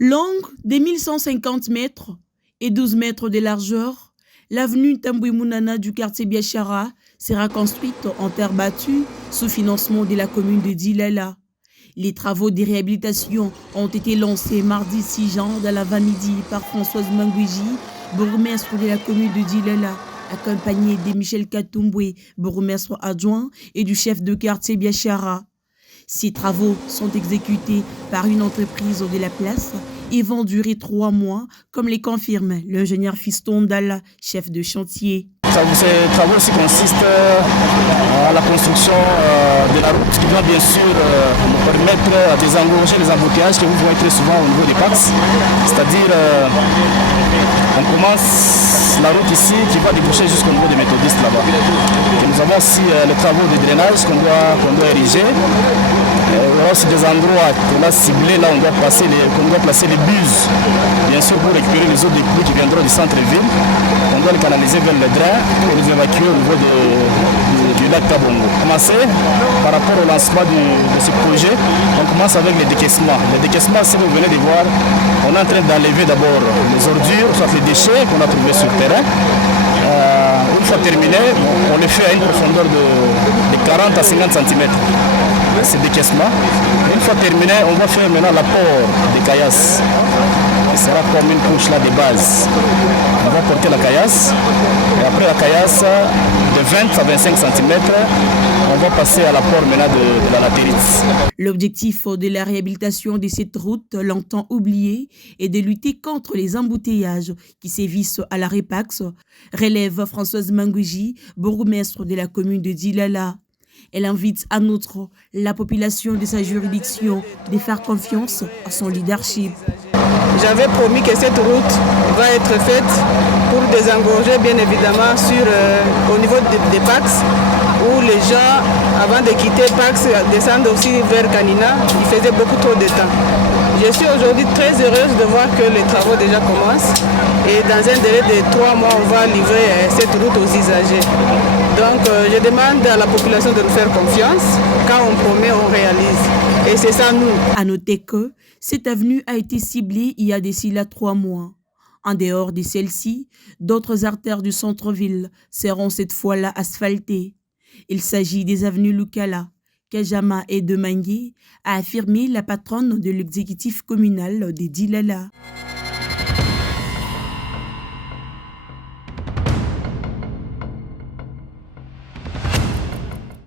Longue de 1150 mètres et 12 mètres de largeur, l'avenue Tambouimounana du quartier Biachara sera construite en terre battue sous financement de la commune de Dilala. Les travaux de réhabilitation ont été lancés mardi 6 juin dans l'avant-midi par Françoise Mangouiji, bourgmestre de la commune de Dilala, accompagné de Michel Katoumboué, bourgmestre adjoint, et du chef de quartier Biachara. Ces travaux sont exécutés par une entreprise de la place et vont durer 3 mois, comme les confirme l'ingénieur Fiston Dalla, chef de chantier. Ces travaux aussi consistent à la construction de la route qui doit bien sûr nous permettre de désengorger les embouteillages que vous voyez très souvent au niveau des PAX. C'est-à-dire, on commence la route ici qui va déboucher jusqu'au niveau des méthodistes là-bas. Nous avons aussi les travaux de drainage qu'on doit ériger. Il y aura aussi des endroits qu'on a ciblés, là on doit placer les buses, bien sûr pour récupérer les eaux des pluies qui viendront du centre-ville. On doit les canaliser vers le drain pour les évacuer au niveau du lac Kabongo. Commencer par rapport au lancement de ce projet, on commence avec les décaissements. Les décaissements, si vous venez de voir, on est en train d'enlever d'abord les ordures, soit les déchets qu'on a trouvés sur le terrain. Une fois terminé, on les fait à une profondeur de 40 à 50 cm. C'est décaissement. Une fois terminé, on va faire maintenant l'apport des caillasses. Ce sera comme une couche là de base. On va porter la caillasse et après la caillasse de 20 à 25 cm, on va passer à l'apport maintenant de la latérite. L'objectif de la réhabilitation de cette route, longtemps oubliée, est de lutter contre les embouteillages qui sévissent à la Répax, relève Françoise Mangouiji, bourgmestre de la commune de Dilala. Elle invite à outre la population de sa juridiction de faire confiance à son leadership. J'avais promis que cette route va être faite pour désengorger bien évidemment au niveau des PAX, où les gens, avant de quitter PAX, descendent aussi vers Kanina. Il faisait beaucoup trop de temps. Je suis aujourd'hui très heureuse de voir que les travaux déjà commencent et dans un délai de 3 mois, on va livrer cette route aux usagers. Donc je demande à la population de nous faire confiance. Quand on promet, on réalise. Et c'est ça nous. À noter que cette avenue a été ciblée il y a d'ici là 3 mois. En dehors de celle-ci, d'autres artères du centre-ville seront cette fois-là asphaltées. Il s'agit des avenues Lukala, Kajama et Demangui, a affirmé la patronne de l'exécutif communal de Dilala.